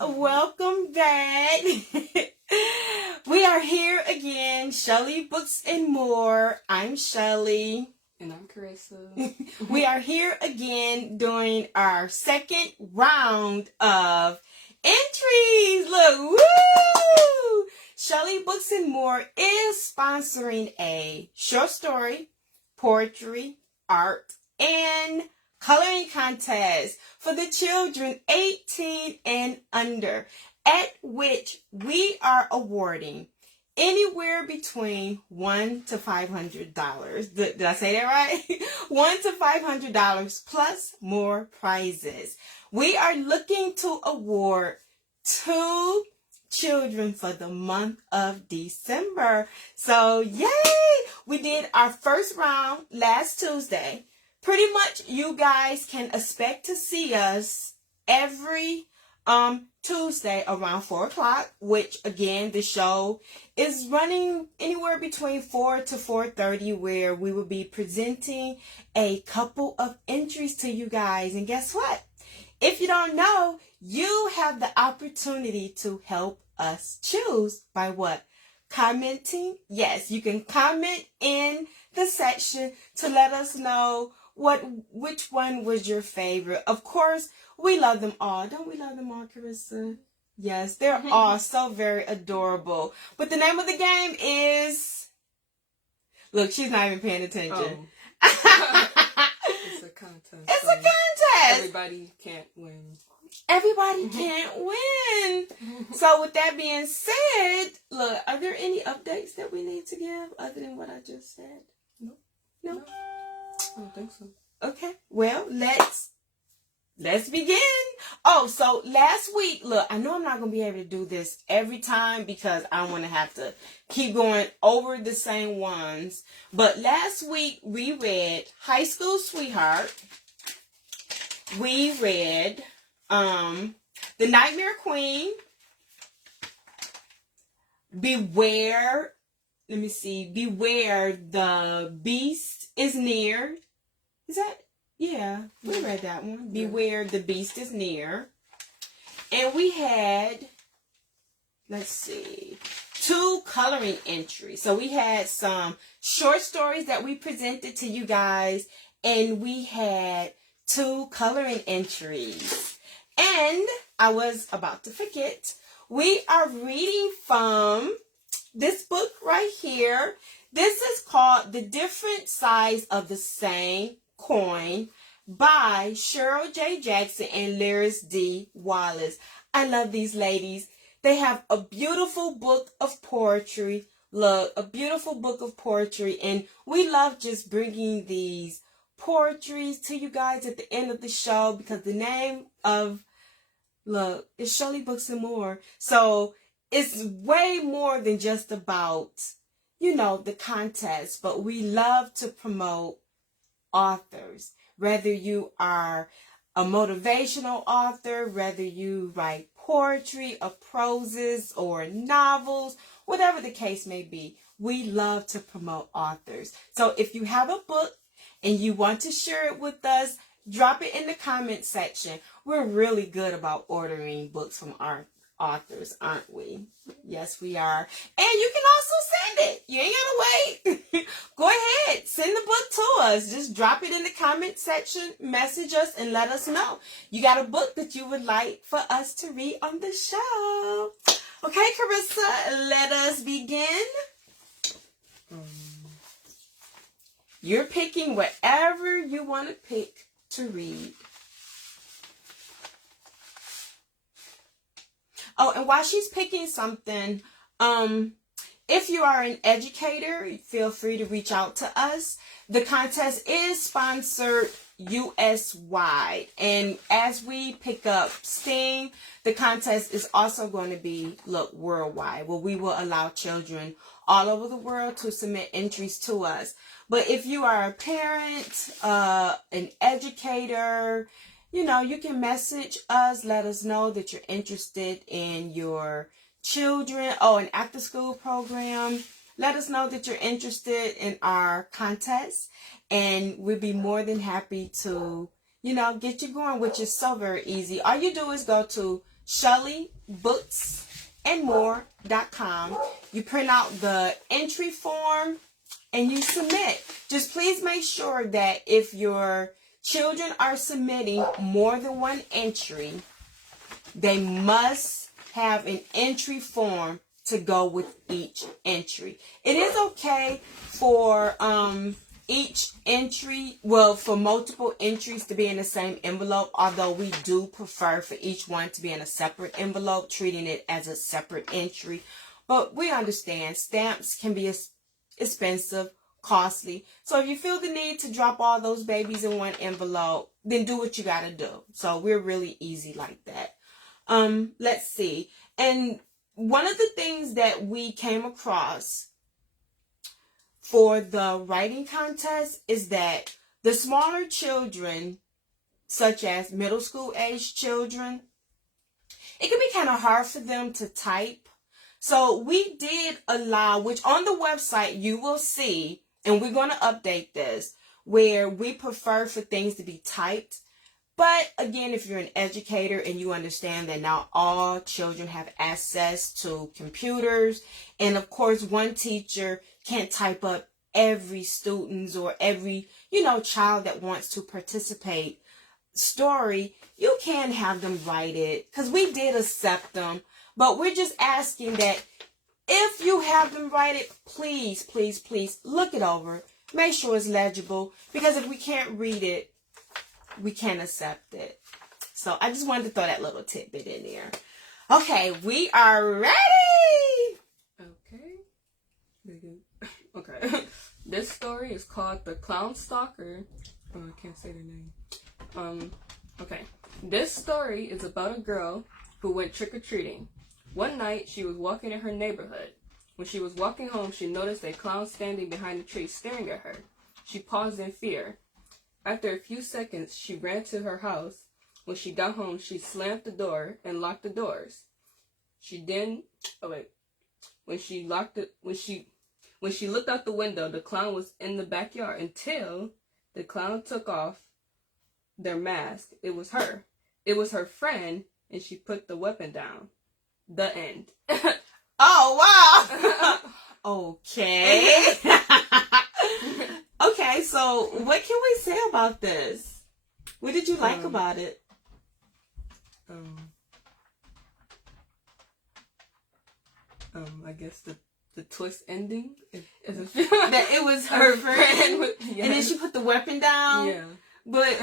Welcome back. We are here again, Shelly Books and More. I'm Shelly. And I'm Carissa. We are here again doing our second round of entries. Look, woo! Shelly Books and More is sponsoring a short story, poetry, art, and coloring contest for the children 18 and under, at which we are awarding anywhere between $1 to $500. Did I say that right? $1 to $500 plus more prizes. We are looking to award 2 children for the month of December. So yay! We did our first round last Tuesday. Pretty much you guys can expect to see us every Tuesday around 4 o'clock, which again the show is running anywhere between 4 to 4:30, where we will be presenting a couple of entries to you guys. And guess what? If you don't know, you have the opportunity to help us choose by what? Commenting. Yes, you can comment in the section to let us know which one was your favorite. Of course, we love them all. Don't we love them all, Carissa? Yes, they're all so very adorable. But the name of the game is... Look, she's not even paying attention. It's a contest. It's a contest. Everybody can't win. Everybody can't win. So with that being said, look, are there any updates that we need to give other than what I just said? No? I don't think so. Okay. Well, let's begin. Oh, so last week, look, I know I'm not going to be able to do this every time because I don't want to have to keep going over the same ones. But last week we read High School Sweetheart. We read The Nightmare Queen. Beware. Let me see. Beware, the Beast is Near. Is that? Yeah, we read that one. Beware, the Beast is Near. And we had, let's see, 2 coloring entries. So we had some short stories that we presented to you guys, and we had 2 coloring entries. And I was about to forget, we are reading from this book right here. This is called The Different Sides of the Same Coin by Cheryl J. Jackson and Lyris D. Wallace. I love these ladies. They have a beautiful book of poetry. Look, a beautiful book of poetry. And we love just bringing these poetries to you guys at the end of the show because the name of, look, is Shelly Books and More. So it's way more than just about, the contest, but we love to promote authors. Whether you are a motivational author, whether you write poetry or proses or novels, whatever the case may be, we love to promote authors. So if you have a book and you want to share it with us, drop it in the comment section. We're really good about ordering books from our authors, aren't we? Yes, we are. And you can also send it. You ain't gotta wait. Go ahead, send the book to us. Just drop it in the comment section, message us, and let us know you got a book that you would like for us to read on the show. Okay, Carissa, let us begin. You're picking whatever you want to pick to read. Oh, and while she's picking something, if you are an educator, feel free to reach out to us. The contest is sponsored U.S.-wide. And as we pick up steam, the contest is also going to be, worldwide, where we will allow children all over the world to submit entries to us. But if you are a parent, an educator, you can message us, let us know that you're interested in your children. Oh, an after school program. Let us know that you're interested in our contest, and we'll be more than happy to, get you going, which is so very easy. All you do is go to ShellyBooksandMore.com. You print out the entry form and you submit. Just please make sure that if your children are submitting more than one entry, they must have an entry form to go with each entry. It is okay for each entry, well, for multiple entries to be in the same envelope, although we do prefer for each one to be in a separate envelope, treating it as a separate entry. But we understand stamps can be expensive, costly. So if you feel the need to drop all those babies in one envelope, then do what you gotta do. So we're really easy like that. Let's see. And one of the things that we came across for the writing contest is that the smaller children, such as middle school age children, it can be kind of hard for them to type. So we did allow, which on the website you will see, and we're going to update this, where we prefer for things to be typed. But again, if you're an educator and you understand that not all children have access to computers, and of course one teacher can't type up every student's or every, child that wants to participate story, you can have them write it, because we did accept them. But we're just asking that if you have them write it, please, please, please look it over. Make sure it's legible, because if we can't read it, we can't accept it. So I just wanted to throw that little tidbit in there. Okay, we are ready. Okay. This story is called The Clown Stalker. Oh, I can't say the name. Okay. This story is about a girl who went trick-or-treating. One night, she was walking in her neighborhood. When she was walking home, she noticed a clown standing behind a tree staring at her. She paused in fear. After a few seconds, she ran to her house. When she got home, she slammed the door and locked the doors. When she looked out the window, the clown was in the backyard until the clown took off their mask. It was her. It was her friend, and she put the weapon down. The end. Oh, wow. Okay. Okay, so what can we say about this? What did you like about it? I guess the twist ending is that it was her friend, yes. And then she put the weapon down. Yeah. But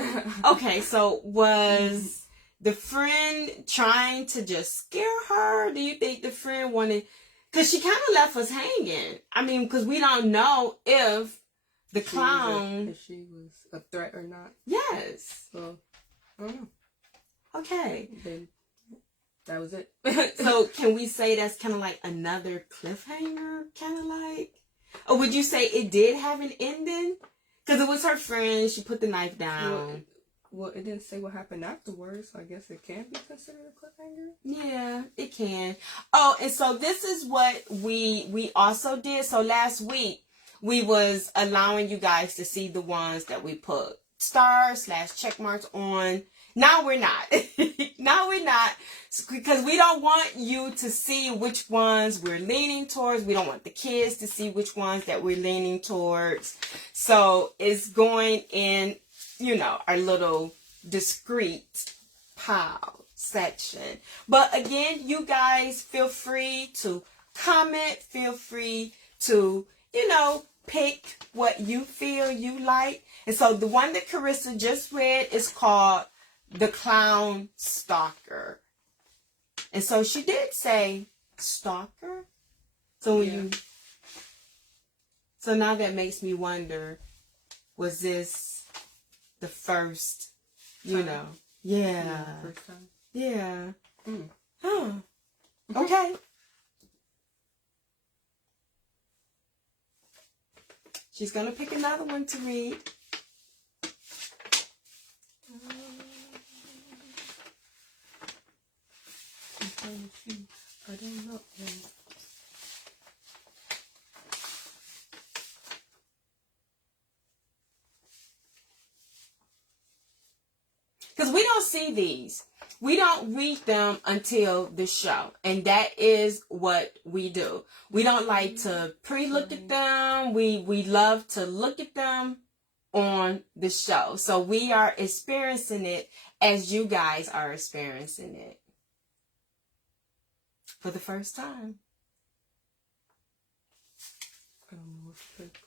okay, so was the friend trying to just scare her? Do you think the friend wanted? Because she kind of left us hanging. I mean, because we don't know if the clown, if she was a threat or not. Yes. So I don't know. Okay. Then that was it. So can we say that's kind of like another cliffhanger, kind of like? Or would you say it did have an ending? Because it was her friend, she put the knife down. Well, it didn't say what happened afterwards, so I guess it can be considered a cliffhanger. Yeah, it can. Oh, and so this is what we also did. So last week, we was allowing you guys to see the ones that we put stars / check marks on. Now we're not. Now we're not. Because we don't want you to see which ones we're leaning towards. We don't want the kids to see which ones that we're leaning towards. So it's going in, our little discreet pile section. But again, you guys feel free to comment. Feel free to, pick what you feel you like. And so the one that Carissa just read is called The Clown Stalker. And so she did say stalker. So so now that makes me wonder, was this the first, Yeah. First time. Yeah. Huh. Okay. She's going to pick another one to read. I don't know. Because we don't see these. we don't read them until the show. And that is what we do. We don't like to pre-look at them. We love to look at them on the show. So we are experiencing it as you guys are experiencing it for the first time. I don't know what to pick.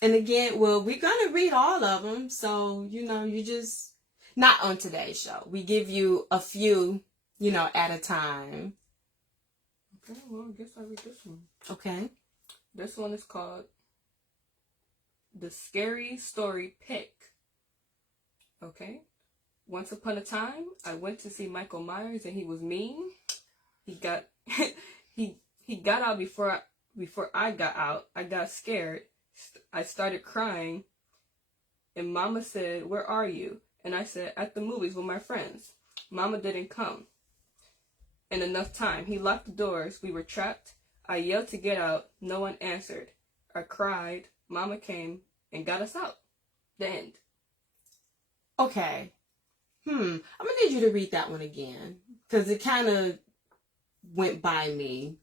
And again, well, we're going to read all of them. So, you just, not on today's show. We give you a few, at a time. Okay, well, I guess I'll read this one. Okay. This one is called The Scary Story Pick. Okay. Once upon a time, I went to see Michael Myers and he was mean. He got he got out before I got out. I got scared. I started crying. And Mama said, "Where are you?" And I said, "At the movies with my friends." Mama didn't come in enough time. He locked the doors. We were trapped. I yelled to get out. No one answered. I cried. Mama came and got us out. The end. Okay. I'm going to need you to read that one again. Because it kind of went by me.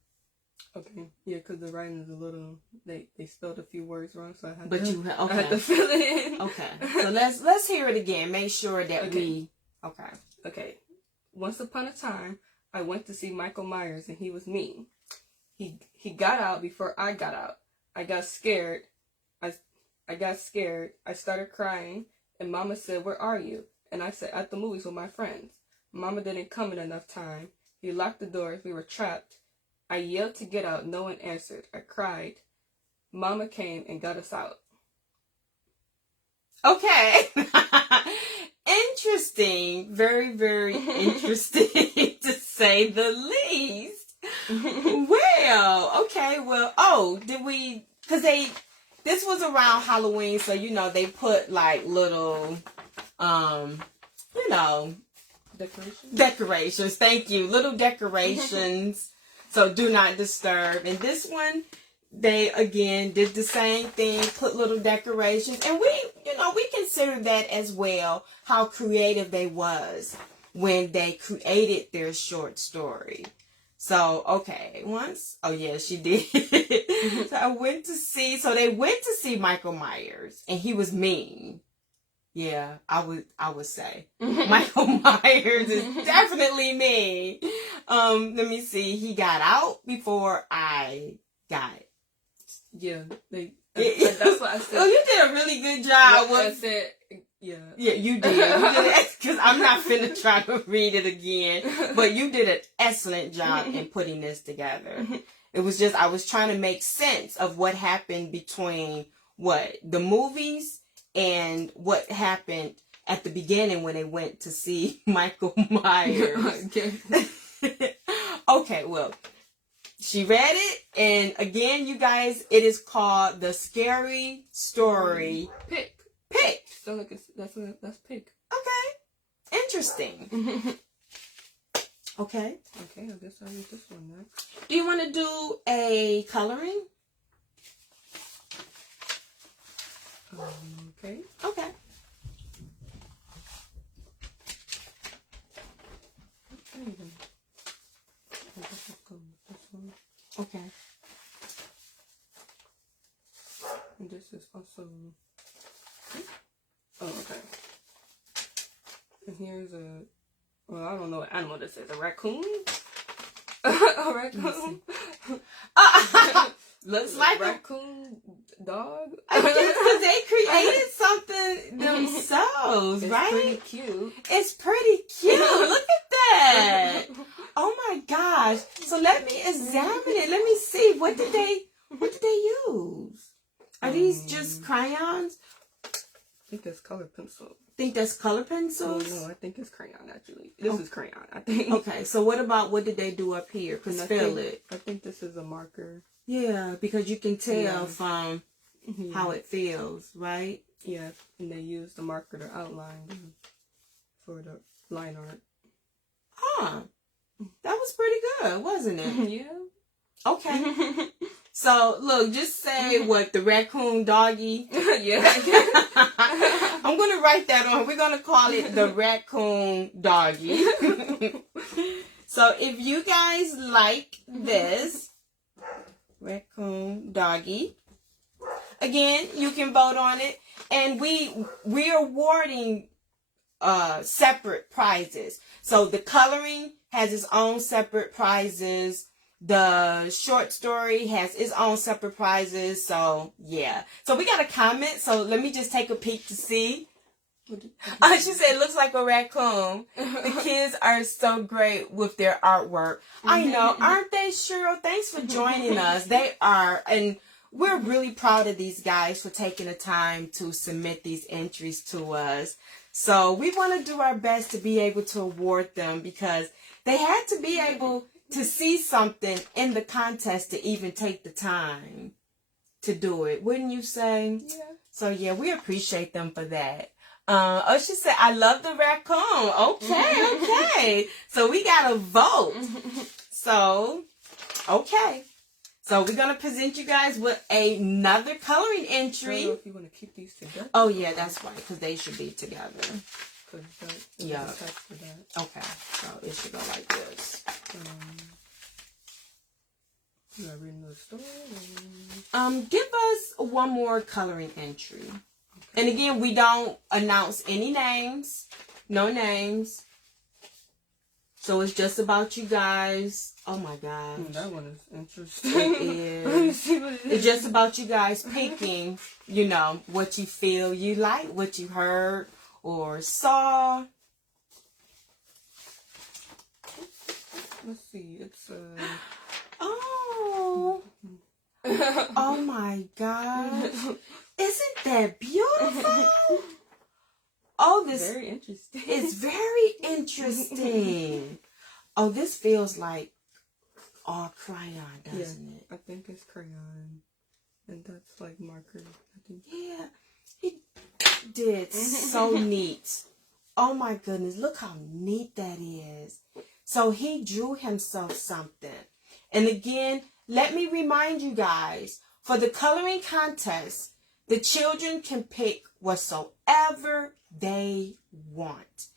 Okay. Yeah, because the writing is a little... They spelled a few words wrong, so I had I had to fill it in. Okay. So let's hear it again. Make sure that Okay. Okay. Once upon a time, I went to see Michael Myers and he was mean. He got out before I got out. I got scared. I got scared. I started crying. And Mama said, "Where are you?" And I said, "At the movies with my friends." Mama didn't come in enough time. He locked the doors. We were trapped. I yelled to get out. No one answered. I cried. Mama came and got us out. Okay. Interesting. Very, very interesting to say the least. Well, okay. Well, this was around Halloween, so, they put like little, decorations. Thank you. Little decorations. So do not disturb. And this one, they again did the same thing, put little decorations. And we consider that as well, how creative they was when they created their short story. So, okay, she did. So they went to see Michael Myers and he was mean. Yeah, I would say Michael Myers is definitely mean. Let me see. He got out before I got it. Yeah, that's what I said. Oh, you did a really good job. I said, yeah. Yeah, you did. Because I'm not finna try to read it again. But you did an excellent job in putting this together. It was just, I was trying to make sense of what happened between the movies and what happened at the beginning when they went to see Michael Myers. Okay, well, she read it, and again, you guys, it is called The Scary Story Pick. So look, that's pick. Okay, interesting. Okay. Okay, I guess I'll read this one next. Do you want to do a coloring? Okay. Okay. I guess let's go with this one. Okay. And this is also... Oh, okay. And here's I don't know what animal this is. A raccoon? A raccoon? Looks like a raccoon dog? I guess because they created something themselves, it's right? Pretty cute. It's pretty cute. Look at that. Oh my gosh. So let me examine it. Let me see. What did they use? Are these just crayons? I think that's color pencil. Think that's color pencils? Oh, no, I think it's crayon, actually. This is crayon, I think. Okay, so what did they do up here? Because feel it. I think this is a marker. Yeah, because you can tell from how it feels, right? Yeah, and they use the marker to outline for the line art. Huh. That was pretty good, wasn't it? Yeah. Okay. So, look, just say the raccoon doggy. Yeah. I'm going to write that on. We're going to call it the raccoon doggy. So if you guys like this raccoon doggy, again, you can vote on it. And we're awarding separate prizes. So the coloring has its own separate prizes. The short story has its own separate prizes. So yeah. So we got a comment. So let me just take a peek to see. She said it looks like a raccoon. The kids are so great with their artwork. I know, aren't they, Cheryl? Thanks for joining us. They are, and we're really proud of these guys for taking the time to submit these entries to us. So we want to do our best to be able to award them because they had to be able to see something in the contest to even take the time to do it. Wouldn't you say? Yeah. So yeah, we appreciate them for that. She said, I love the raccoon. Okay. So we got to vote. So, okay. So we're going to present you guys with another coloring entry. I don't know if you want to keep these together. Oh, yeah, that's right, because they should be together. Yeah. Okay, so it should go like this. You got reading the story? Give us one more coloring entry. Okay. And again, we don't announce any names. No names. So it's just about you guys. Oh my gosh. That one is interesting. It is. Let me see what it is. It's just about you guys picking, you know, what you feel you like, what you heard or saw. Let's see. It's Oh. Oh my God. Isn't that beautiful? Oh, this very interesting. It's very interesting. Oh, this feels like all crayon, doesn't it? I think it's crayon. And that's like marker. I think. Yeah. He did so neat. Oh my goodness. Look how neat that is. So he drew himself something. And again, let me remind you guys, for the coloring contest, the children can pick whatsoever they want.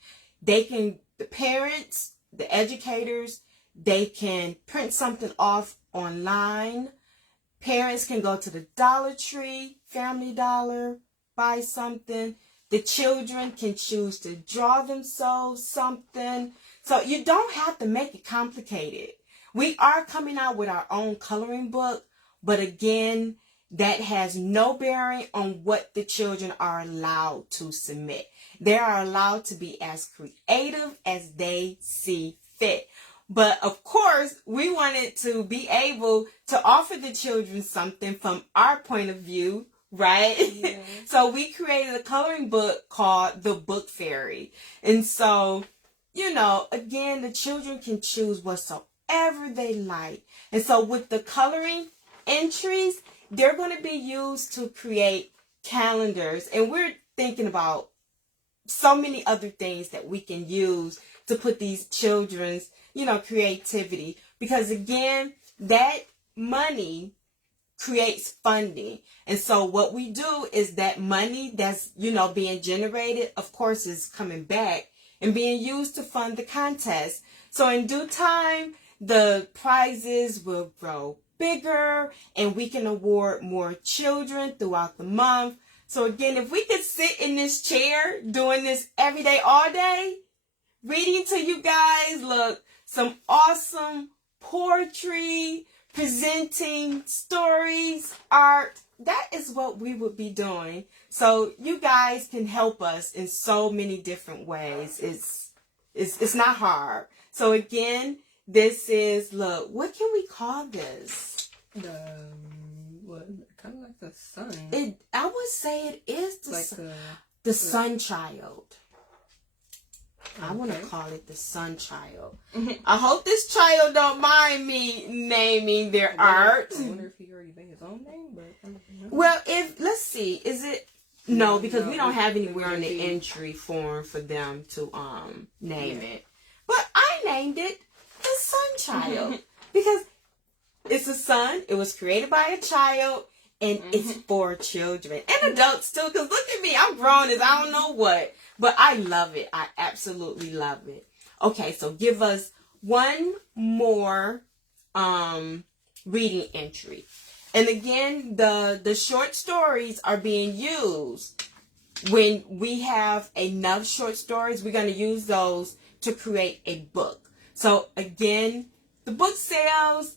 They can, the parents, the educators, they can print something off online. Parents can go to the Dollar Tree, Family Dollar, buy something. The children can choose to draw themselves something. So you don't have to make it complicated. We are coming out with our own coloring book, but again, that has no bearing on what the children are allowed to submit. They are allowed to be as creative as they see fit. But of course, we wanted to be able to offer the children something from our point of view, right? Yeah. So we created a coloring book called The Book Fairy. And so, you know, again, the children can choose whatsoever they like. And so with the coloring entries, they're going to be used to create calendars. And we're thinking about so many other things that we can use to put these children's, you know, creativity. Because again, that money creates funding. And so what we do is that money that's, you know, being generated, of course, is coming back and being used to fund the contest. So in due time, the prizes will grow bigger and we can award more children throughout the month. So again, if we could sit in this chair doing this every day, all day, reading to you guys, look, some awesome poetry, presenting stories, art, that is what we would be doing. So you guys can help us in so many different ways. It's not hard. So again, this is, look, what can we call this? What? Kind of like the sun. I would say it is the sun child. Okay. I want to call it the sun child. I hope this child don't mind me naming their art. I wonder if he already made his own name, but well, let's see, is it? No, because we don't have anywhere on the entry form for them to name it. But I named it the Sun Child because it's a sun. It was created by a child, and it's for children and adults too. Because look at me, I'm grown as I don't know what, but I love it. I absolutely love it. Okay, so give us one more reading entry. And again, the short stories are being used. When we have enough short stories, we're going to use those to create a book. So again, the book sales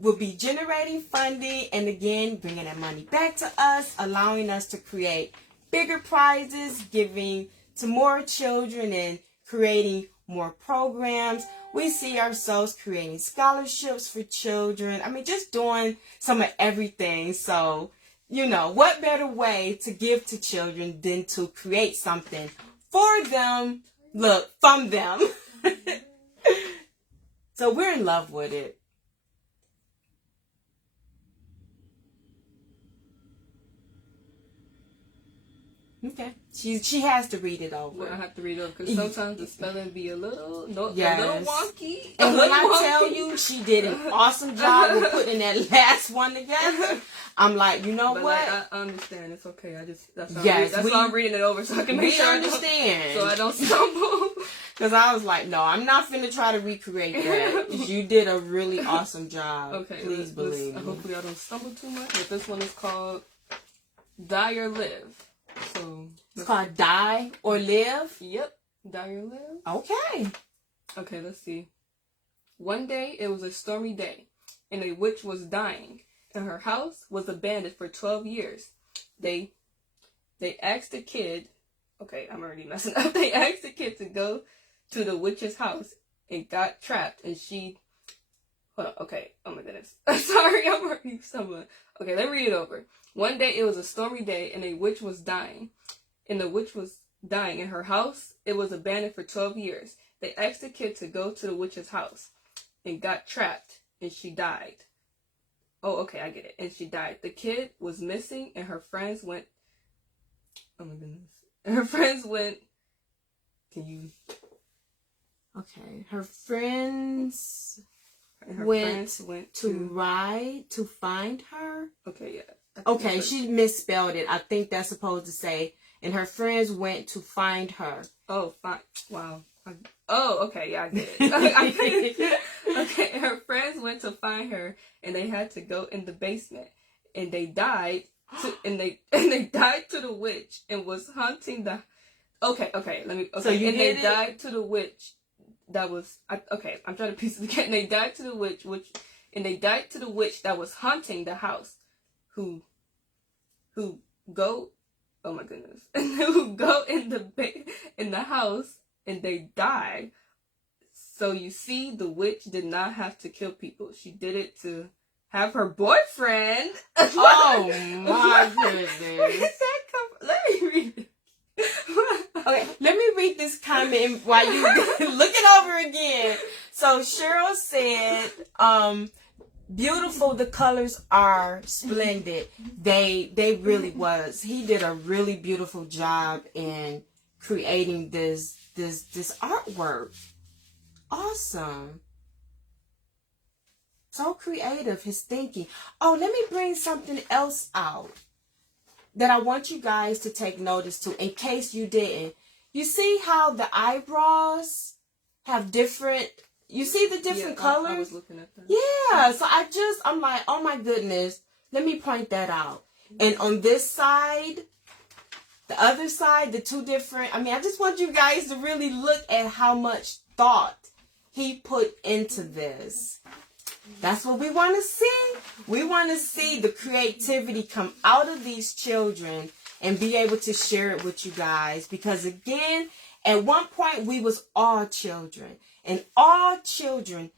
will be generating funding, and again, bringing that money back to us, allowing us to create bigger prizes, giving to more children, and creating more programs. We see ourselves creating scholarships for children. I mean, just doing some of everything. So, what better way to give to children than to create something for them, from them. So we're in love with it. Okay. She has to read it over. Well, I have to read it over because sometimes the spelling be a little wonky. And when I tell you she did an awesome job with putting that last one together, I'm like, you know what? Like, I understand. It's okay. That's why I'm reading it over so I can make sure understand. So I don't stumble. Because I was like, no, I'm not finna try to recreate that. You did a really awesome job. Okay. Please believe me. Hopefully I don't stumble too much. But this one is called Die or Live. So it's called Die or Live? Yep. Die or Live. Okay. Okay, let's see. One day, it was a stormy day, and a witch was dying, and her house was abandoned for 12 years. They asked the kid, okay, I'm already messing up. They asked the kid to go to the witch's house and got trapped, and she, hold on, okay, oh my goodness. Sorry, I'm already stumbling. Okay, let me read it over. One day, it was a stormy day, and a witch was dying, and the witch was dying in her house. It was abandoned for 12 years. They asked the kid to go to the witch's house and got trapped, and she died. Oh, okay, I get it. And she died. The kid was missing, and her friends went, oh my goodness. And her friends went, okay, her friends went to find her. Okay, yeah. Okay, she misspelled it. I think that's supposed to say, and her friends went to find her. Oh, fine. Wow. Okay, yeah, I get it. Okay, her friends went to find her, and they had to go in the basement, and they died. They died to the witch and was hunting the. Okay. Let me. Okay, so you and they died to the witch. That was okay. I'm trying to piece it together. They died to the witch, they died to the witch that was hunting the house. Who go? Oh my goodness! Who go in the house and they die. So you see, the witch did not have to kill people. She did it to have her boyfriend. Oh my goodness! Where did that come from? Let me read it. Okay, let me read this comment while you look it over again. So Cheryl said, beautiful, the colors are splendid. They really was. He did a really beautiful job in creating this artwork. Awesome. So creative, his thinking. Oh, let me bring something else out that I want you guys to take notice to, in case you didn't. You see how the eyebrows have different, you see the different colors? I was looking at that. Yeah, so I'm like, oh my goodness, let me point that out. And on this side, the other side, the two different, I just want you guys to really look at how much thought he put into this. That's what we want to see. We want to see the creativity come out of these children and be able to share it with you guys. Because again, at one point we was all children. And all children,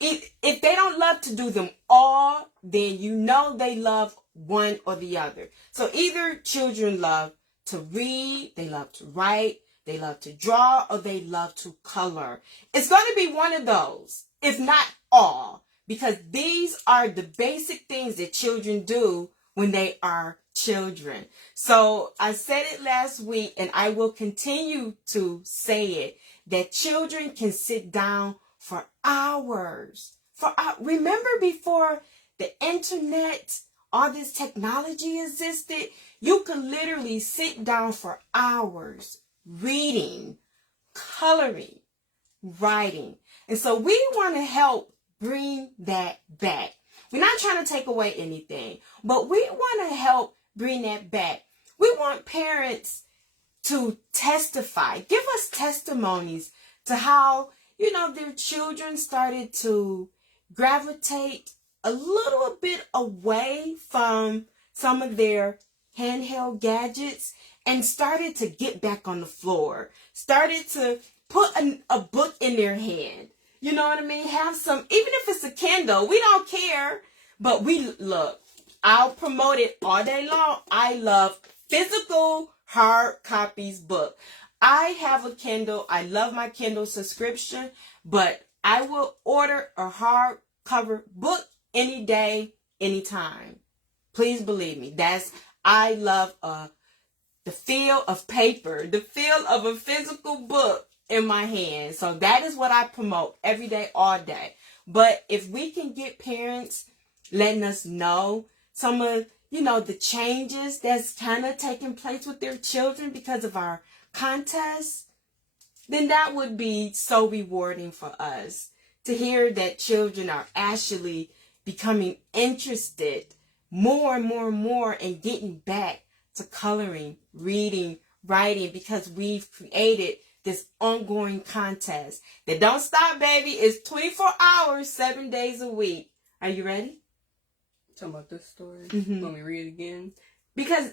if they don't love to do them all, then you know they love one or the other. So either children love to read, they love to write, they love to draw, or they love to color. It's going to be one of those, if not all, because these are the basic things that children do when they are children. So I said it last week, and I will continue to say it, that children can sit down for hours. Remember before the internet, all this technology existed, you could literally sit down for hours reading, coloring, writing. And so we want to help bring that back. We're not trying to take away anything, but we want to help bring that back. We want parents to testify, give us testimonies to how, their children started to gravitate a little bit away from some of their handheld gadgets and started to get back on the floor, started to put a book in their hand. You know what I mean? Have some, even if it's a Kindle, we don't care. But I'll promote it all day long. I love physical hard copies book. I have a Kindle. I love my Kindle subscription, but I will order a hardcover book any day, anytime. Please believe me. I love the feel of paper, the feel of a physical book in my hand. So that is what I promote every day, all day. But if we can get parents letting us know some of, the changes that's kind of taking place with their children because of our contests, then that would be so rewarding for us to hear that children are actually becoming interested more and more and more in getting back to coloring, reading, writing, because we've created this ongoing contest that don't stop, baby. It's 24 hours, 7 days a week. Are you ready? Talking about this story? Mm-hmm. Let me read it again. Because,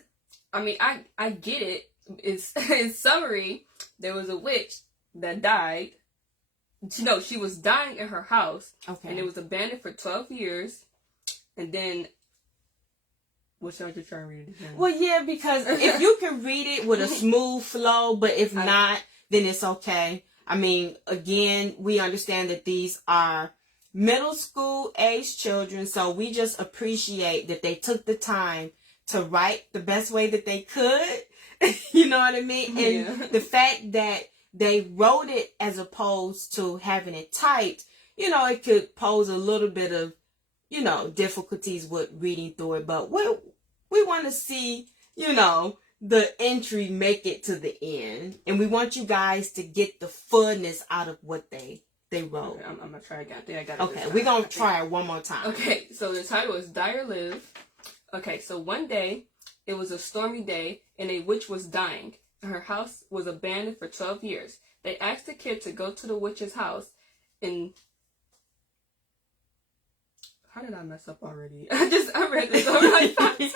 I get it. It's in summary, there was a witch that died. No, she was dying in her house. okay. And it was abandoned for 12 years. And then, what should I just try and read it again? Well, yeah, because if you can read it with a smooth flow, but if not, then it's okay. Again, we understand that these are middle school age children, so we just appreciate that they took the time to write the best way that they could. You know what I mean? And the fact that they wrote it as opposed to having it typed, it could pose a little bit of, difficulties with reading through it. But we want to see, the entry make it to the end. And we want you guys to get the fullness out of what they wrote. Okay, I'm going to try again. I think I got it. Okay, we're going to try it one more time. Okay, so the title is Dire Live. Okay, so one day, it was a stormy day, and a witch was dying. Her house was abandoned for 12 years. They asked the kid to go to the witch's house, and... How did I mess up already? I read this already. I read this.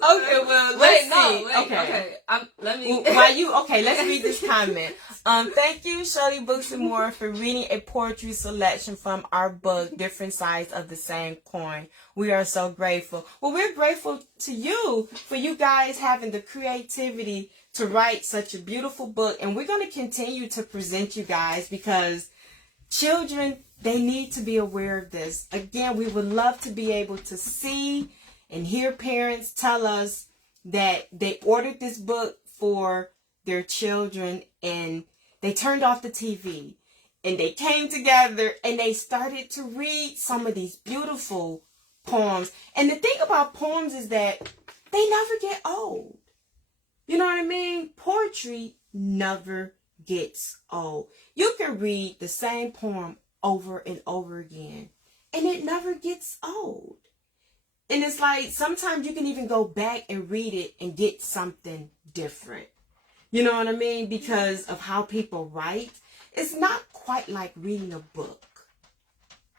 Okay, well, let's see. Okay. Let me. Let's read this comment. Thank you, Shelly Books and More, for reading a poetry selection from our book, Different Sides of the Same Coin. We are so grateful. Well, we're grateful to you for you guys having the creativity to write such a beautiful book. And we're going to continue to present you guys because children, they need to be aware of this. Again, we would love to be able to see and hear parents tell us that they ordered this book for their children and they turned off the TV and they came together and they started to read some of these beautiful poems. And the thing about poems is that they never get old. You know what I mean? Poetry never gets old. You can read the same poem over and over again and it never gets old. And it's like sometimes you can even go back and read it and get something different. You know what I mean? Because of how people write. It's not quite like reading a book.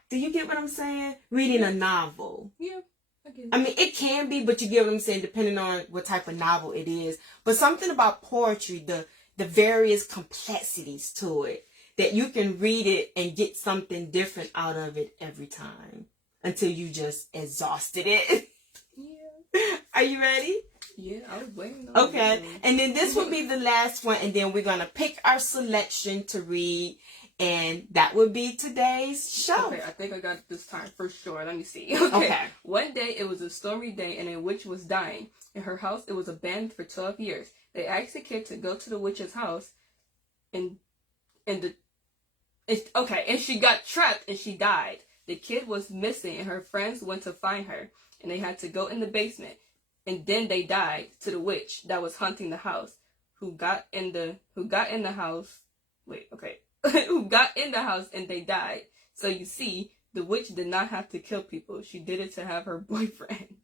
Do you get what I'm saying? Reading a novel. Yeah, I get it. It can be, but you get what I'm saying, depending on what type of novel it is. But something about poetry, the various complexities to it, that you can read it and get something different out of it every time until you just exhausted it. Yeah. Are you ready? Yeah, I was waiting on Okay. And then this will be the last one, and then we're going to pick our selection to read, and that would be today's show. Okay, I think I got it this time for sure. Let me see. Okay. One day, it was a stormy day, and a witch was dying. In her house, it was abandoned for 12 years. They asked the kid to go to the witch's house, and she got trapped, and she died. The kid was missing, and her friends went to find her. and they had to go in the basement, and then they died to the witch that was hunting the house, who got in the house. Wait, okay, who got in the house and they died. So you see, the witch did not have to kill people. She did it to have her boyfriend.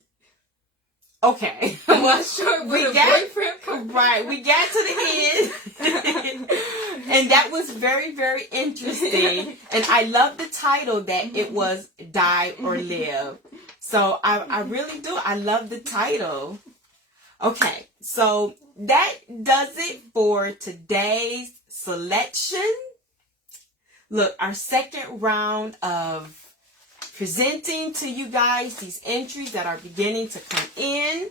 Okay. I'm not sure where the boyfriend comes from. Right, we got to the end. And that was very, very interesting. And I love the title that it was Die or Live. So I really do. I love the title. Okay, so that does it for today's selection. Look, our second round of presenting to you guys these entries that are beginning to come in.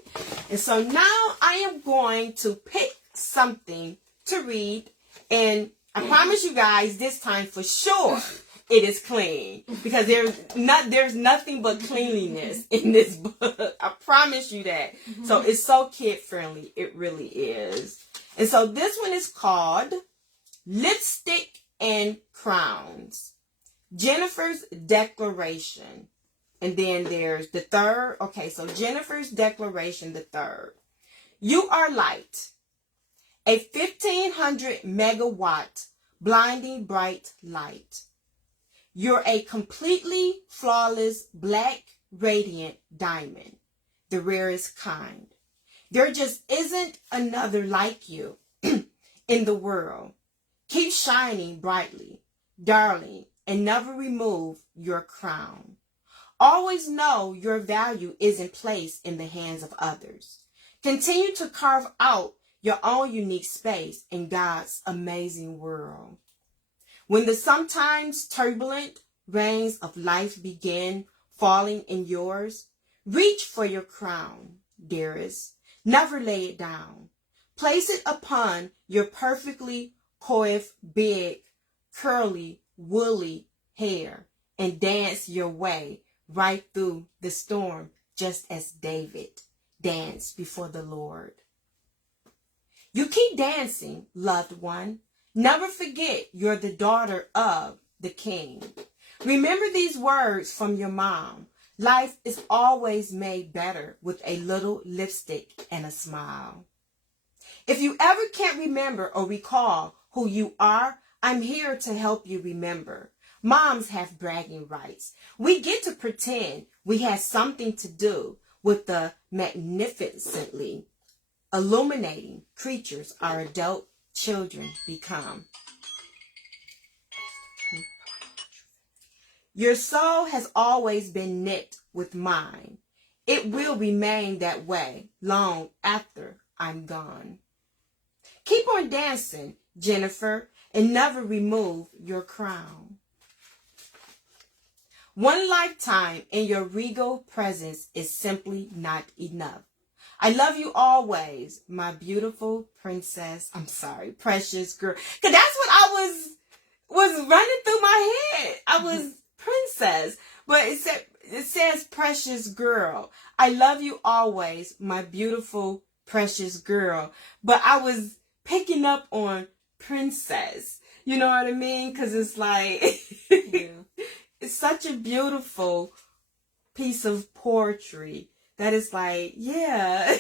And so now I am going to pick something to read. And I promise you guys this time for sure it is clean. Because there's nothing but cleanliness in this book. I promise you that. So it's so kid friendly. It really is. And so this one is called Lipstick and Crowns. Jennifer's Declaration. And then there's the third. Okay, so Jennifer's Declaration, the third. You are light. A 1,500 megawatt blinding bright light. You're a completely flawless black radiant diamond. The rarest kind. There just isn't another like you in the world. Keep shining brightly, darling, and never remove your crown. Always know your value isn't placed in the hands of others. Continue to carve out your own unique space in God's amazing world. When the sometimes turbulent rains of life begin falling in yours, reach for your crown, dearest. Never lay it down. Place it upon your perfectly coiffed, big, curly, woolly hair and dance your way right through the storm, just as David danced before the Lord. You keep dancing, loved one. Never forget you're the daughter of the King. Remember these words from your mom. Life is always made better with a little lipstick and a smile. If you ever can't remember or recall who you are, I'm here to help you remember. Moms have bragging rights. We get to pretend we had something to do with the magnificently illuminating creatures our adult children become. Your soul has always been knit with mine. It will remain that way long after I'm gone. Keep on dancing, Jennifer, and never remove your crown. One lifetime in your regal presence is simply not enough. I love you always, my beautiful princess. I'm sorry, precious girl. Because that's what I was running through my head. I was princess. But it says precious girl. I love you always, my beautiful precious girl. But I was picking up on princess. You know what I mean? Because it's like, yeah. It's such a beautiful piece of poetry that is like, yeah,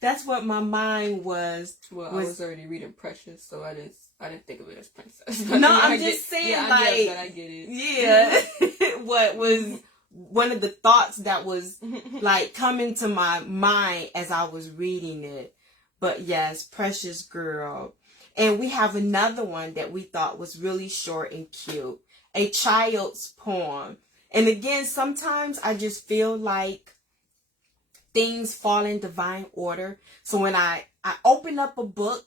that's what my mind was. Well, I was already reading Precious, so I didn't think of it as princess. No, I'm just saying, yeah, like, I get it. Yeah, what was one of the thoughts that was like coming to my mind as I was reading it. But yes, precious girl. And we have another one that we thought was really short and cute. A child's poem. And again, sometimes I just feel like things fall in divine order. So when I open up a book,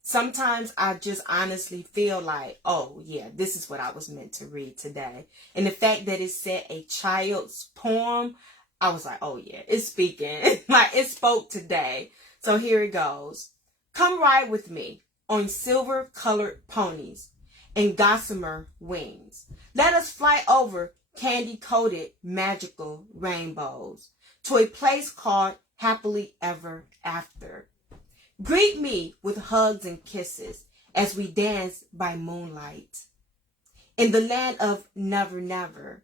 sometimes I just honestly feel like, oh yeah, this is what I was meant to read today. And the fact that it said a child's poem, I was like, oh yeah, it's speaking. Like it spoke today. So here it goes. Come ride with me on silver colored ponies and gossamer wings. Let us fly over candy-coated magical rainbows to a place called Happily Ever After. Greet me with hugs and kisses as we dance by moonlight. In the land of never, never.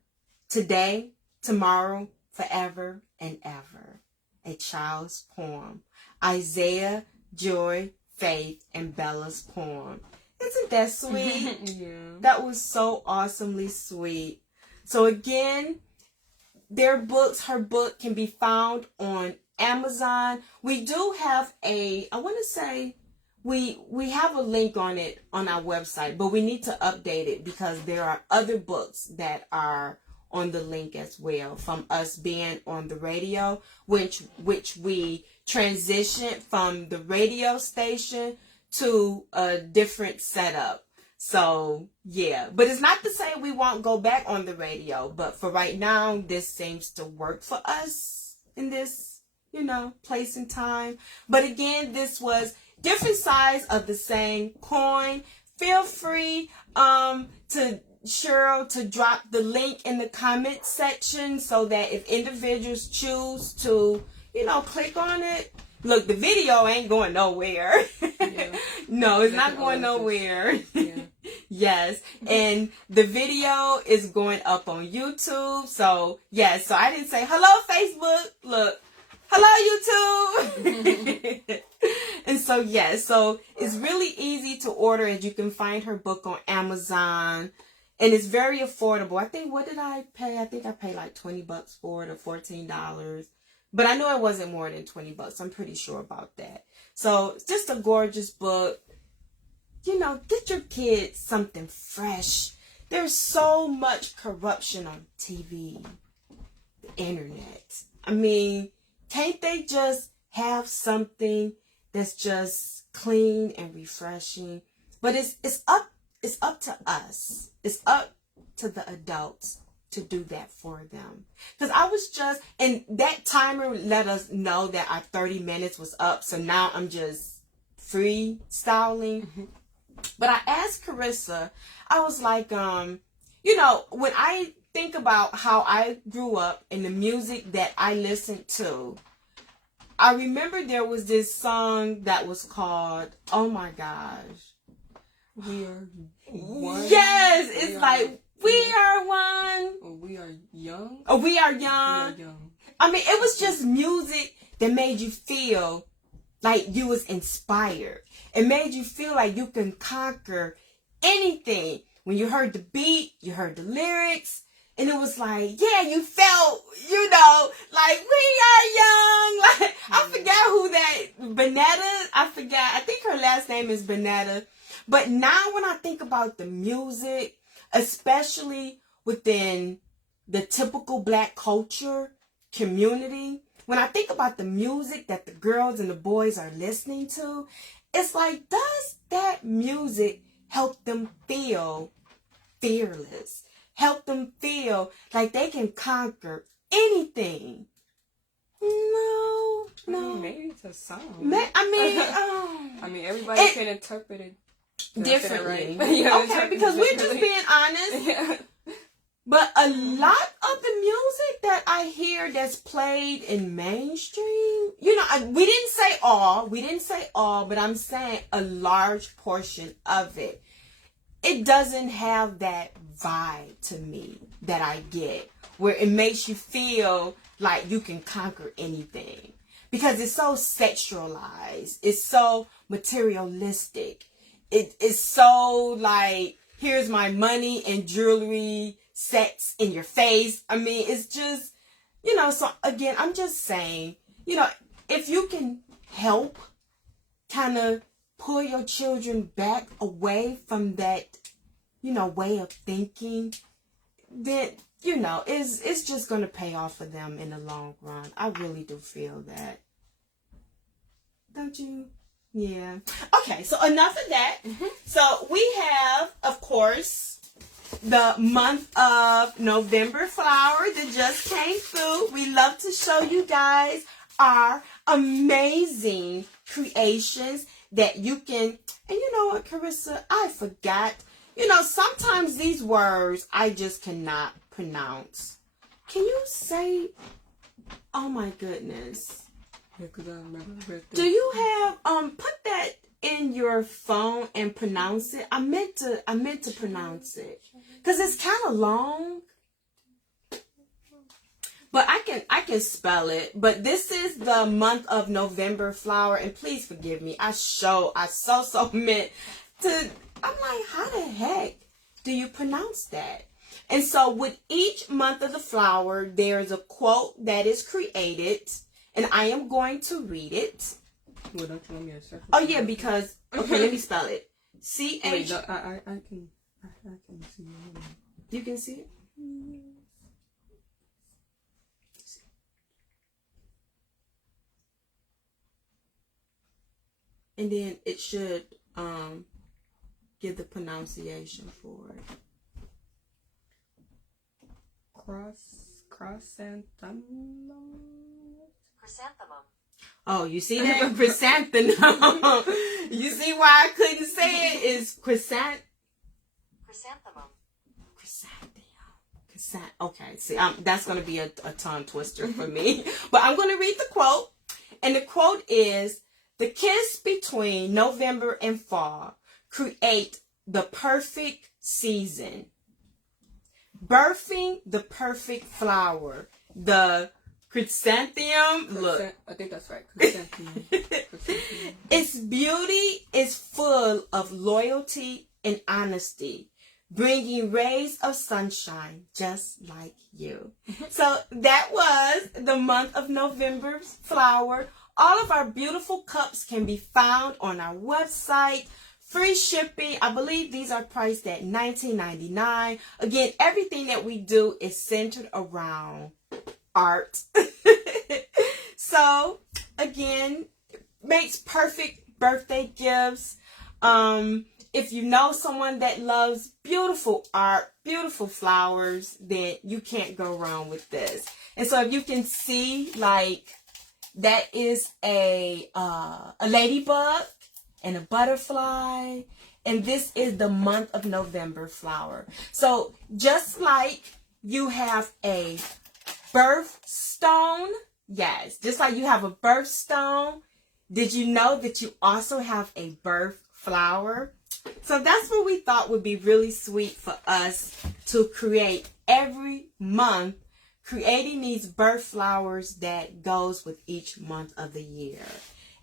Today, tomorrow, Forever and Ever, a child's poem. Isaiah, Joy, Faith, and Bella's poem. Isn't that sweet? Yeah. That was so awesomely sweet. So again, her book can be found on Amazon. We do have we have a link on it on our website, but we need to update it because there are other books that are on the link as well from us being on the radio, which we transitioned from the radio station to a different setup. So, yeah. But it's not to say we won't go back on the radio. But for right now, this seems to work for us in this, place and time. But again, this was different sides of the same coin. Feel free to Cheryl to drop the link in the comment section so that if individuals choose to, click on it. Look, the video ain't going nowhere. Yeah. No, it's not going nowhere. Yeah. Yes. And the video is going up on YouTube. So, yes. So I didn't say, hello, Facebook. Look, hello, YouTube. And so, yes. So it's really easy to order, and you can find her book on Amazon. And it's very affordable. I think, what did I pay? I think I paid like $20 for it, or $14. But I know it wasn't more than $20. I'm pretty sure about that. So it's just a gorgeous book. Get your kids something fresh. There's so much corruption on TV, the internet. I mean, can't they just have something that's just clean and refreshing? But it's up to us. It's up to the adults to do that for them. Because I was and that timer let us know that our 30 minutes was up. So now I'm just freestyling. Mm-hmm. But I asked Carissa, I was like, when I think about how I grew up and the music that I listened to, I remember there was this song that was called, oh my gosh. We are one. Yes, it's like, we are one. Or we are young. Or we are young. We are young. I mean, it was just music that made you feel like you was inspired. It made you feel like you can conquer anything. When you heard the beat, you heard the lyrics, and it was like, yeah, you felt, like we are young. Like, I forgot who that, Bonetta, I think her last name is Bonetta. But now when I think about the music, especially within the typical Black culture community, when I think about the music that the girls and the boys are listening to, it's like, does that music help them feel fearless? Help them feel like they can conquer anything? No. Maybe it's a song. I mean, everybody can interpret it differently. Right? Yeah, okay, because we're just being honest. Yeah. But a lot of the music that I hear that's played in mainstream, we didn't say all, but I'm saying a large portion of it. It doesn't have that vibe to me that I get, where it makes you feel like you can conquer anything. Because it's so sexualized. It's so materialistic. It's so like, here's my money and jewelry sets in your face. I mean, it's just, so again, I'm just saying, if you can help kind of pull your children back away from that, way of thinking, then, it's just going to pay off for them in the long run. I really do feel that. Don't you? Yeah. Okay, so enough of that. Mm-hmm. So we have, of course, the month of November flower that just came through. We love to show you guys our amazing creations that you can, and you know what, Carissa, I forgot. Sometimes these words I just cannot pronounce. Can you say, oh my goodness. Yeah, 'cause I remember. Do you have, put that in your phone and pronounce it? I meant to pronounce it. Because it's kind of long. But I can spell it. But this is the month of November flower, and please forgive me. I so meant to. I'm like, how the heck do you pronounce that? And so with each month of the flower, there's a quote that is created, and I am going to read it. Well, don't you want me to circle? Oh yeah, because okay, let me spell it. CH. Wait, no, I can see it. You can see it. And then it should give the pronunciation for it. Chrysanthemum. Oh, you see that? Chrysanthemum. You see why I couldn't say it? Is chrysanthemum. Okay, see, that's going to be a tongue twister for me. But I'm going to read the quote. And the quote is, "The kiss between November and fall create the perfect season, birthing the perfect flower, the chrysanthemum." Look, I think that's right. Chrysanthemum. Its beauty is full of loyalty and honesty, bringing rays of sunshine just like you. So that was the month of November's flower. All of our beautiful cups can be found on our website. Free shipping. I believe these are priced at $19.99. Again, everything that we do is centered around art. So, again, makes perfect birthday gifts. If you know someone that loves beautiful art, beautiful flowers, then you can't go wrong with this. And so if you can see, like, that is a ladybug and a butterfly, and this is the month of November flower. So just like you have a birthstone, yes, just like you have a birthstone, did you know that you also have a birth flower? So that's what we thought would be really sweet for us to create every month, creating these birth flowers that goes with each month of the year.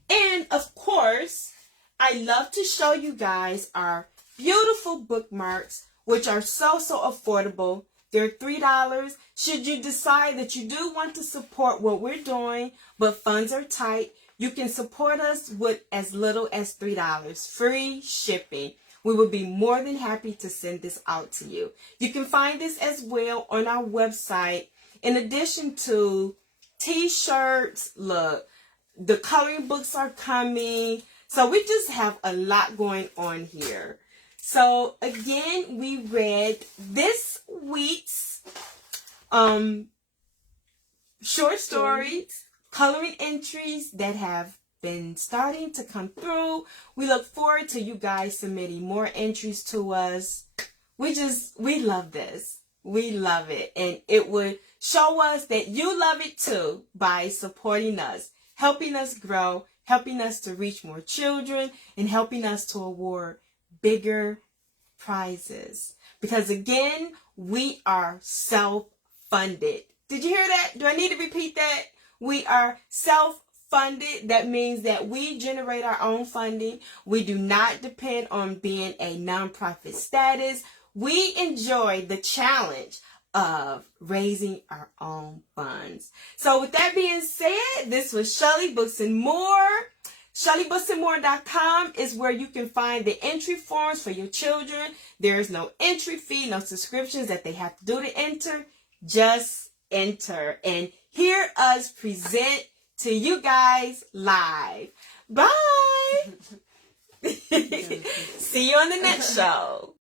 And of course, I love to show you guys our beautiful bookmarks, which are so affordable. They're $3. Should you decide that you do want to support what we're doing, but funds are tight, you can support us with as little as $3. Free shipping. We would be more than happy to send this out to you. You can find this as well on our website. In addition to t-shirts, look, the coloring books are coming. So we just have a lot going on here. So again, we read this week's short stories, coloring entries that have been starting to come through. We look forward to you guys submitting more entries to us. We love this. We love it. And it would show us that you love it too by supporting us, helping us grow, helping us to reach more children, and helping us to award bigger prizes. Because again, we are self-funded. Did you hear that? Do I need to repeat that? We are self-funded. That means that we generate our own funding. We do not depend on being a nonprofit status. We enjoy the challenge of raising our own funds. So with that being said, this was Shelly Books and More. Shellybooksandmore.com is where you can find the entry forms for your children. There is no entry fee, no subscriptions that they have to do to enter. Just enter and hear us present to you guys live. Bye. See you on the next show.